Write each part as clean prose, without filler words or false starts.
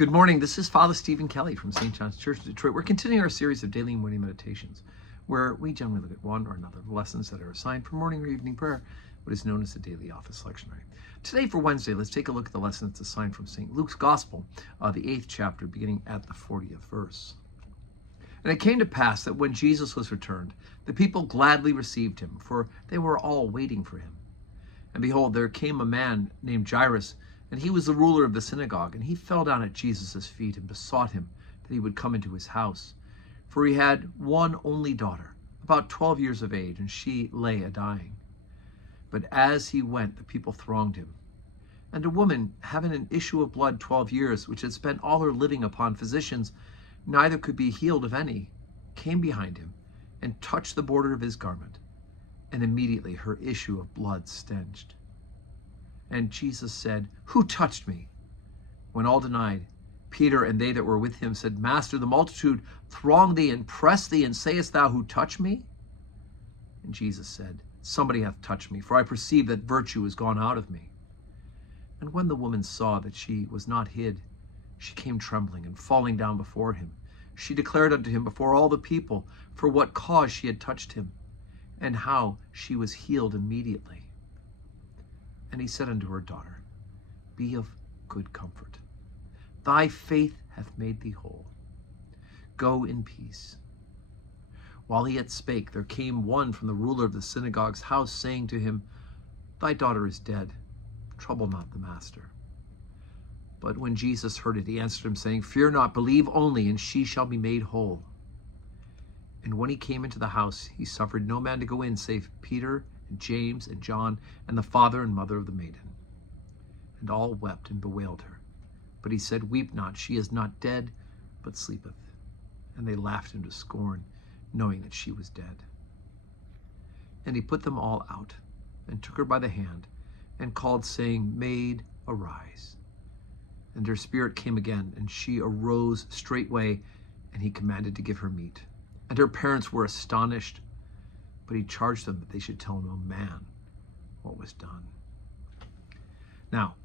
Good morning. This is Father Stephen Kelly from St. John's Church of Detroit. We're continuing our series of daily and morning meditations, where we generally look at one or another of the lessons that are assigned for morning or evening prayer, what is known as the daily office lectionary. Today, for Wednesday, let's take a look at the lesson that's assigned from St. Luke's Gospel, the 8th chapter, beginning at the 40th verse. And it came to pass that when Jesus was returned, the people gladly received him, for they were all waiting for him. And behold, there came a man named Jairus, and he was the ruler of the synagogue, and he fell down at Jesus' feet and besought him that he would come into his house. For he had one only daughter, about 12 years of age, and she lay a-dying. But as he went, the people thronged him. And a woman, having an issue of blood 12 years, which had spent all her living upon physicians, neither could be healed of any, came behind him, and touched the border of his garment. And immediately her issue of blood stench. And Jesus said, Who touched me? When all denied, Peter and they that were with him said, Master, the multitude throng thee and press thee, and sayest thou, Who touched me? And Jesus said, Somebody hath touched me, for I perceive that virtue is gone out of me. And when the woman saw that she was not hid, she came trembling, and falling down before him, she declared unto him before all the people for what cause she had touched him, and how she was healed immediately. And he said unto her, Daughter, be of good comfort. Thy faith hath made thee whole. Go in peace. While he yet spake, there came one from the ruler of the synagogue's house, saying to him, Thy daughter is dead. Trouble not the master. But when Jesus heard it, he answered him, saying, Fear not, believe only, and she shall be made whole. And when he came into the house, he suffered no man to go in, save Peter and James and John, and the father and mother of the maiden. And all wept and bewailed her. But he said, Weep not, she is not dead, but sleepeth. And they laughed him to scorn, knowing that she was dead. And he put them all out, and took her by the hand, and called, saying, Maid, arise. And her spirit came again, and she arose straightway, and he commanded to give her meat. And her parents were astonished, but he charged them that they should tell no man what was done. Now,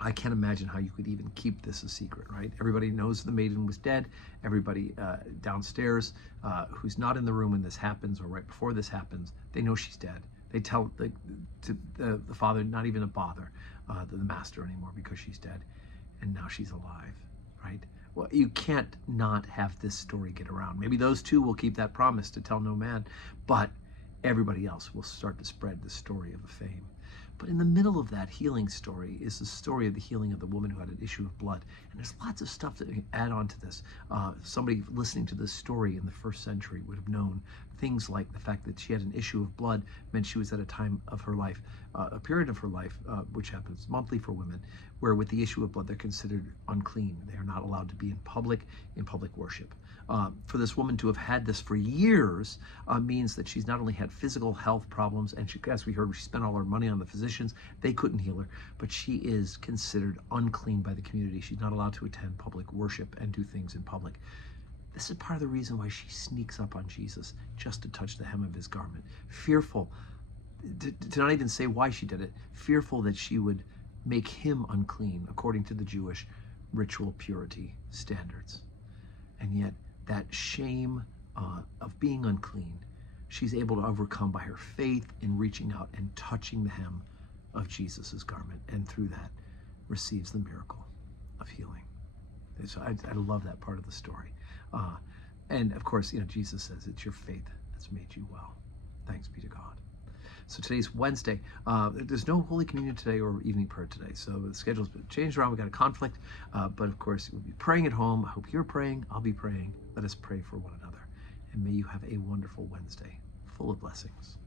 I can't imagine how you could even keep this a secret, right? Everybody knows the maiden was dead. Everybody downstairs who's not in the room when this happens or right before this happens, they know she's dead. They tell the father not even to bother the master anymore because she's dead. And now she's alive, right? Well, you can't not have this story get around. Maybe those two will keep that promise to tell no man, but everybody else will start to spread the story of the fame. But in the middle of that healing story is the story of the healing of the woman who had an issue of blood. And there's lots of stuff to add on to this. Somebody listening to this story in the first century would have known things like the fact that she had an issue of blood meant she was at a time of her life, a period of her life, which happens monthly for women, where with the issue of blood, they're considered unclean. They are not allowed to be in public worship. For this woman to have had this for years means that she's not only had physical health problems, and she, as we heard, she spent all her money on the physicians. They couldn't heal her, but she is considered unclean by the community. She's not allowed to attend public worship and do things in public. This is part of the reason why she sneaks up on Jesus just to touch the hem of his garment, fearful, to not even say why she did it, fearful that she would make him unclean according to the Jewish ritual purity standards. And yet that shame of being unclean, she's able to overcome by her faith in reaching out and touching the hem of Jesus's garment, and through that receives the miracle of healing. So I love that part of the story. And of course, Jesus says it's your faith that's made you well. Thanks be to God. So today's Wednesday. There's no Holy Communion today or evening prayer today. So the schedule's been changed around. We've got a conflict. But of course, we'll be praying at home. I hope you're praying. I'll be praying. Let us pray for one another. And may you have a wonderful Wednesday full of blessings.